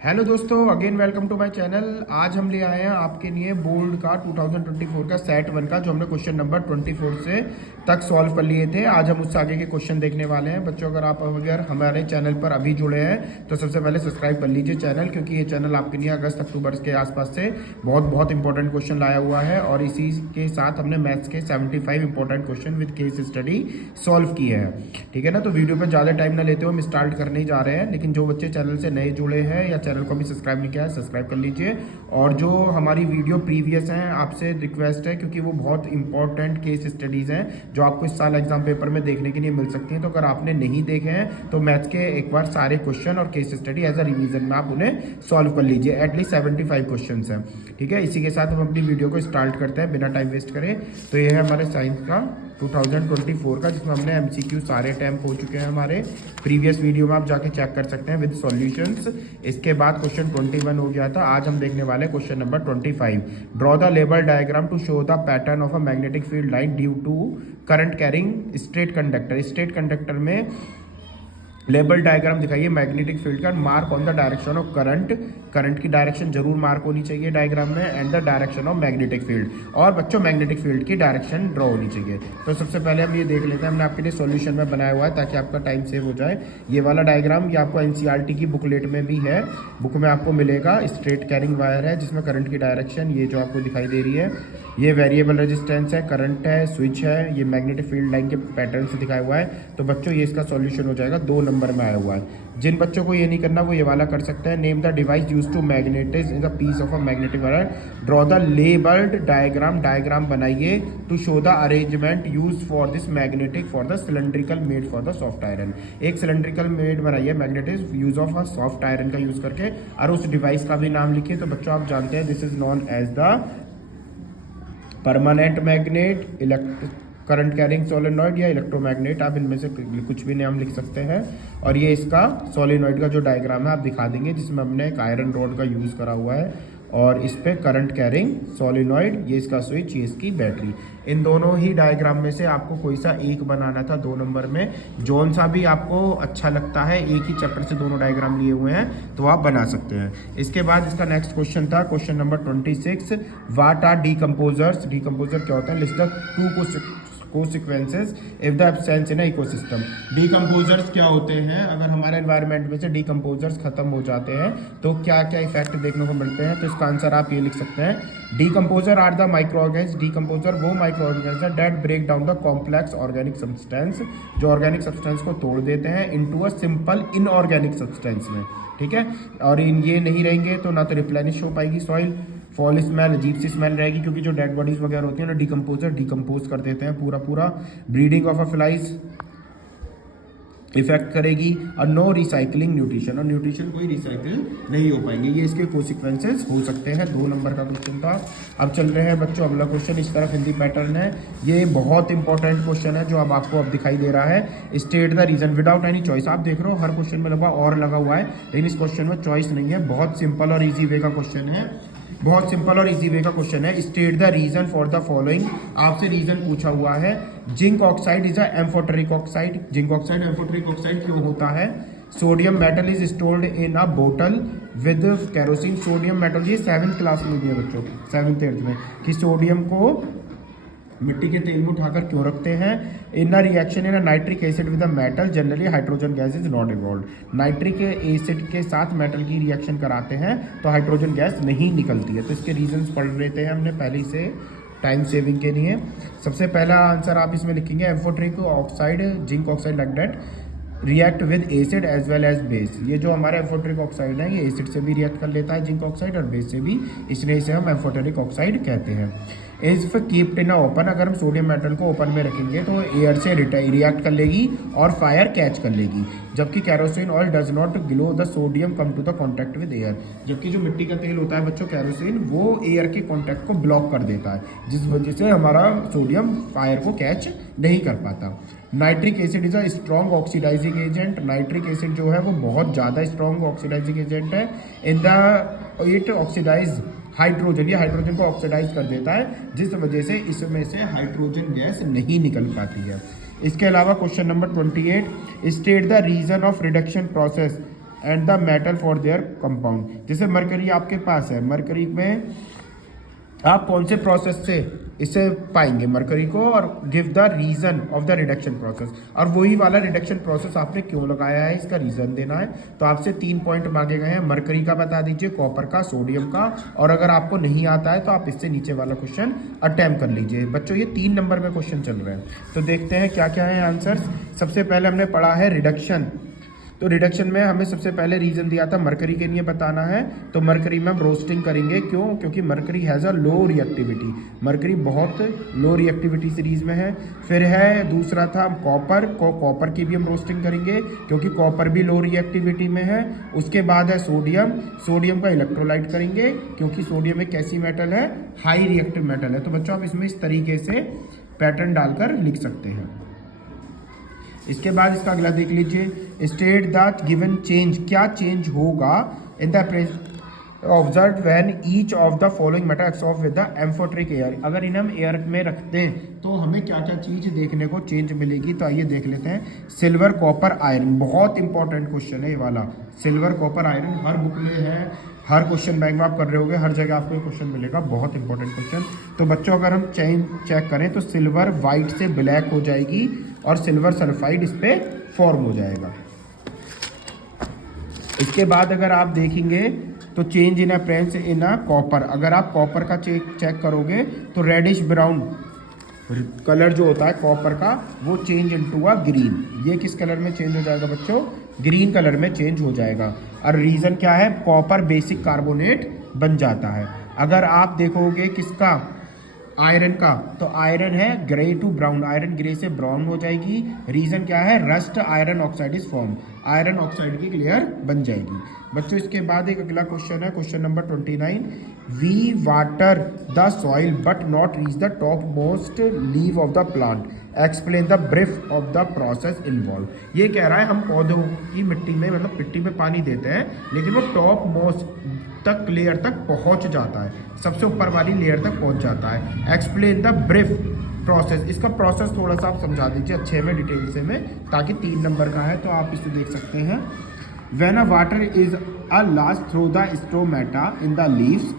Hello दोस्तों, again welcome to my channel. आज हम ले आए हैं आपके लिए बोर्ड का 2024 का सेट 1 का, जो हमने क्वेश्चन नंबर 24 से तक सॉल्व कर लिए थे। आज हम उससे आगे के क्वेश्चन देखने वाले हैं। बच्चों, अगर हमारे चैनल पर अभी जुड़े हैं तो सबसे पहले सब्सक्राइब कर लीजिए चैनल, क्योंकि ये चैनल आपके लिए अगस्त अक्टूबर के आसपास से बहुत इंपॉर्टेंट क्वेश्चन लाया हुआ है। और इसी के साथ हमने मैथ्स के 75 important question with case study solve किए हैं। ठीक है ना। तो वीडियो पर ज़्यादा टाइम ना लेते हुए हम स्टार्ट करने ही जा रहे हैं। लेकिन जो बच्चे चैनल से नए जुड़े हैं या चैनल को भी सब्सक्राइब नहीं किया है, सब्सक्राइब कर लीजिए। और जो हमारी वीडियो प्रीवियस हैं, आपसे रिक्वेस्ट है, क्योंकि वो बहुत इंपॉर्टेंट केस स्टडीज़ हैं जो आपको इस साल एग्जाम पेपर में देखने के लिए मिल सकती हैं। तो अगर आपने नहीं देखे हैं तो मैथ्स के एक बार सारे क्वेश्चन और case study as a revision में आप उन्हें सॉल्व कर लीजिए। एटलीस्ट 75 क्वेश्चन हैं। ठीक है। इसी के साथ हम अपनी वीडियो को स्टार्ट करते हैं बिना टाइम वेस्ट करें। तो ये है हमारे साइंस का 2024 का, जिसमें हमने MCQ सारे अटैम्प्ट हो चुके हैं हमारे। प्रीवियस वीडियो में आप जाके चेक कर सकते हैं विद सॉल्यूशंस। इसके बाद क्वेश्चन 21 हो गया था। आज हम देखने वाले हैं question number 25। Draw the label diagram to show the pattern of a magnetic field line due to current carrying straight conductor. Straight conductor में लेबल डायग्राम दिखाइए मैग्नेटिक फील्ड का। Mark on the direction of current. Current की direction जरूर mark होनी चाहिए diagram में। And the direction of magnetic field. और बच्चों, मैग्नेटिक फील्ड की डायरेक्शन ड्रॉ होनी चाहिए। तो सबसे पहले हम ये देख लेते हैं। हमने आपके लिए सॉल्यूशन में बनाया हुआ है ताकि आपका टाइम सेव हो जाए। ये वाला डायग्राम ये आपको NCERT की बुकलेट में भी है। बुक में आपको मिलेगा। स्ट्रेट कैरिंग वायर है जिसमें करंट की डायरेक्शन ये जो आपको दिखाई दे रही है, ये वेरिएबल रेजिस्टेंस है, करंट है, स्विच है, ये मैग्नेटिक फील्ड लाइन के पैटर्न से दिखाया हुआ है। तो बच्चों, ये इसका सॉल्यूशन हो जाएगा। 2 नंबर में आया हुआ है। जिन बच्चों को ये नहीं करना वो ये वाला कर सकते हैं। Name the device use to magnetise in the piece of a magnetic wire. Draw the labelled diagram. Diagram बनाइए to show the arrangement use for this magnetic for the cylindrical made for the soft iron. एक cylindrical made बनाइए magnetic use of a soft iron का use करके, और उस device का भी नाम लिखिए। तो बच्चों, आप जानते हैं this is known as the permanent magnet, current carrying solenoid या इलेक्ट्रोमैग्नेट। आप इनमें से कुछ भी नाम लिख सकते हैं। और ये इसका सोलेनॉइड का जो डायग्राम है आप दिखा देंगे, जिसमें हमने एक आयरन रॉड का यूज़ करा हुआ है। और इस पे करंट कैरिंग सोलेनॉइड, ये इसका स्विच, ये इसकी बैटरी। इन दोनों ही डायग्राम में से आपको कोई सा एक बनाना था 2 नंबर में। जौन सा भी आपको अच्छा लगता है, एक ही चैप्टर से दोनों डायग्राम लिए हुए हैं, तो आप बना सकते हैं। इसके बाद इसका नेक्स्ट क्वेश्चन था question number 26। What are decomposers. Decomposer क्या होता है? List the 2 consequences if the absence in ecosystem. Decomposers क्या होते हैं? अगर हमारे एनवायरनमेंट में से डीकम्पोजर्स खत्म हो जाते हैं तो क्या क्या इफेक्ट देखने को मिलते हैं? तो इसका आंसर आप ये लिख सकते हैं। Decomposer are the micro organism. Decomposer वो माइक्रो ऑर्गेनिज्म है that break down the complex organic substance, जो ऑर्गेनिक सब्सटेंस को तोड़ देते हैं into a simple inorganic substance में। ठीक है। और इन ये नहीं रहेंगे तो ना तो रिप्लेनिश हो पाएगी सॉइल, फॉल स्मेल, अजीब सी स्मेल रहेगी, क्योंकि जो डेड बॉडीज वगैरह होती हैं ना, डीकम्पोजर डिकम्पोज कर देते हैं पूरा। Breeding of a flies effect करेगी। और नो रिसाइकलिंग न्यूट्रिशन, और न्यूट्रिशन कोई रिसाइकिल नहीं हो पाएंगे। ये इसके कोसिक्वेंसेस हो सकते हैं। 2 नंबर का क्वेश्चन था। अब चल रहे हैं बच्चों अगला क्वेश्चन। इस तरफ हिंदी पैटर्न है। ये बहुत इंपॉर्टेंट क्वेश्चन है जो अब आपको अब दिखाई दे रहा है। State the reason without any choice. आप देख रहे हो हर क्वेश्चन में लगा और लगा हुआ है, लेकिन इस क्वेश्चन में चॉइस नहीं है। बहुत सिंपल और ईजी वे का क्वेश्चन है। बहुत सिंपल और इजी वे का क्वेश्चन है। State the reason for the following. आपसे रीजन पूछा हुआ है। Zinc oxide is a amphoteric oxide. Zinc oxide amphoteric oxide क्यों होता है? Sodium metal is stored in a बोतल विद केरोसिन। सोडियम मेटल, ये 7th क्लास में दिया बच्चों, 7th 8th में, कि सोडियम को मिट्टी के तेल में उठाकर क्यों रखते हैं? In a reaction in a nitric acid with a metal generally hydrogen gas is not involve. Nitric acid के साथ मेटल की रिएक्शन कराते हैं तो हाइड्रोजन गैस नहीं निकलती है। तो इसके रीजंस पढ़ लेते हैं हमने पहले से टाइम सेविंग के लिए। सबसे पहला आंसर आप इसमें लिखेंगे amphoteric oxide, zinc oxide like that react with acid as well as base. ये जो हमारा एम्फोटेरिक ऑक्साइड है, ये एसिड से भी रिएक्ट कर लेता है जिंक ऑक्साइड, और बेस से भी, इसलिए इसे हम एम्फोटेरिक ऑक्साइड कहते हैं। इफ कीप्ड इन ओपन, अगर हम सोडियम मेटल को ओपन में रखेंगे तो एयर से रिएक्ट कर लेगी और फायर कैच कर लेगी। जबकि kerosene oil does not glow the sodium come to the contact with air. जबकि जो मिट्टी का तेल होता है बच्चों, कैरोसिन, वो एयर के कॉन्टैक्ट को ब्लॉक कर देता है, जिस वजह से हमारा सोडियम फायर को कैच नहीं कर पाता। Nitric acid is a strong oxidizing agent. Nitric acid जो है वो बहुत ज़्यादा स्ट्रॉन्ग ऑक्सीडाइजिंग एजेंट है। In the it oxidize hydrogen, ये हाइड्रोजन को ऑक्सीडाइज कर देता है, जिस वजह से इसमें से हाइड्रोजन गैस नहीं निकल पाती है। इसके अलावा question number 28। State the reason of reduction process and the metal for their compound. जैसे मरकरी आपके पास है, मरकरी में आप कौन से प्रोसेस से इसे पाएंगे मरकरी को, और give the reason of the reduction process, और वही वाला रिडक्शन प्रोसेस आपने क्यों लगाया है इसका रीजन देना है। तो आपसे 3 पॉइंट मांगे गए हैं, मरकरी का बता दीजिए, कॉपर का, सोडियम का, और अगर आपको नहीं आता है तो आप इससे नीचे वाला क्वेश्चन अटेम्प्ट कर लीजिए। बच्चों ये 3 नंबर में क्वेश्चन चल रहे हैं, तो देखते हैं क्या क्या है आंसर्स। सबसे पहले हमने पढ़ा है रिडक्शन, तो रिडक्शन में हमें सबसे पहले रीजन दिया था मरकरी के लिए बताना है, तो मरकरी में हम रोस्टिंग करेंगे, क्यों, क्योंकि mercury has a low reactivity, mercury बहुत लो रिएक्टिविटी सीरीज में है। फिर है दूसरा था कॉपर को, कॉपर की भी हम रोस्टिंग करेंगे क्योंकि कॉपर भी लो रिएक्टिविटी में है। उसके बाद है सोडियम, सोडियम का इलेक्ट्रोलाइट करेंगे क्योंकि सोडियम एक ऐसी मेटल है, हाई रिएक्टिव मेटल है। तो बच्चों आप इसमें इस तरीके से पैटर्न डालकर लिख सकते हैं। इसके बाद इसका अगला देख लीजिए, स्टेट द गिवन चेंज, क्या चेंज होगा in the observe when each of the following metal absorb with the amphoteric air. अगर इन्हें हम एयर में रखते हैं तो हमें क्या क्या चीज़ देखने को चेंज मिलेगी, तो आइए देख लेते हैं। सिल्वर, कॉपर, आयरन, बहुत इंपॉर्टेंट क्वेश्चन है ये वाला। सिल्वर, कॉपर, आयरन हर बुक में है, हर क्वेश्चन बैंक में आप कर रहे होगे, हर जगह आपको ये क्वेश्चन मिलेगा, बहुत इंपॉर्टेंट क्वेश्चन। तो बच्चों अगर हम चेक करें तो सिल्वर वाइट से ब्लैक हो जाएगी और सिल्वर सल्फाइड इस पे फॉर्म हो जाएगा। इसके बाद अगर आप देखेंगे तो change in appearance in a copper, अगर आप कॉपर का चेक करोगे तो रेडिश ब्राउन कलर जो होता है कॉपर का वो चेंज इनटू अ ग्रीन। ये किस कलर में चेंज हो जाएगा बच्चों, ग्रीन कलर में चेंज हो जाएगा। और रीज़न क्या है, कॉपर बेसिक कार्बोनेट बन जाता है। अगर आप देखोगे किसका, आयरन का, तो आयरन है grey to brown, iron grey से ब्राउन हो जाएगी। रीज़न क्या है, rust iron oxide is form, iron oxide की लेयर बन जाएगी। बच्चों इसके बाद एक अगला क्वेश्चन है, question number 29, we water the soil but not reach the top most leave of the plant, explain the brief of the process involve. ये कह रहा है हम पौधों की मिट्टी में, मतलब मिट्टी में पानी देते हैं लेकिन वो टॉप मोस्ट तक लेयर तक पहुंच जाता है, सबसे ऊपर वाली लेयर तक पहुंच जाता है। एक्सप्लेन द ब्रीफ प्रोसेस, इसका प्रोसेस थोड़ा सा आप समझा दीजिए अच्छे में, डिटेल से में, ताकि 3 नंबर का है तो आप इसे देख सकते हैं। When a water is a last through the stomata in the leaves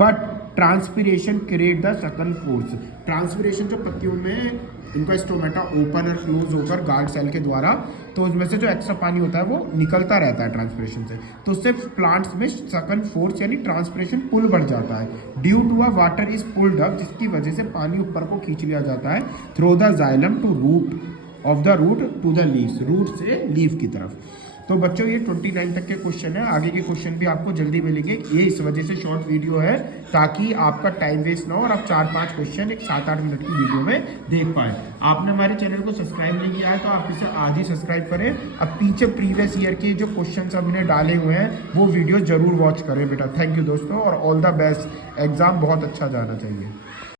but transpiration create the सकल फोर्स, ट्रांसपिरेशन जो पत्तियों में इनका स्टोमेटा ओपन और क्लोज होकर गार्ड सेल के द्वारा, तो उसमें से जो एक्स्ट्रा पानी होता है वो निकलता रहता है ट्रांसपिरेशन से, तो उससे प्लांट्स में सकल फोर्स यानी ट्रांसपिरेशन पुल बढ़ जाता है। Due to a water is pulled up, जिसकी वजह से पानी ऊपर को खींच लिया जाता है, through the xylem to root of the root to the leaves, root से लीव की तरफ। तो बच्चों ये 29 तक के क्वेश्चन है, आगे के क्वेश्चन भी आपको जल्दी मिलेंगे। ये इस वजह से शॉर्ट वीडियो है ताकि आपका टाइम वेस्ट ना हो और आप 4-5 क्वेश्चन एक 7-8 मिनट की वीडियो में देख पाए। आपने हमारे चैनल को सब्सक्राइब नहीं किया है तो आप इसे आज ही सब्सक्राइब करें। अब पीछे प्रीवियस ईयर के जो क्वेश्चन हमने डाले हुए हैं वो वीडियो जरूर वॉच करें बेटा। थैंक यू दोस्तों और ऑल द बेस्ट, एग्जाम बहुत अच्छा जाना चाहिए।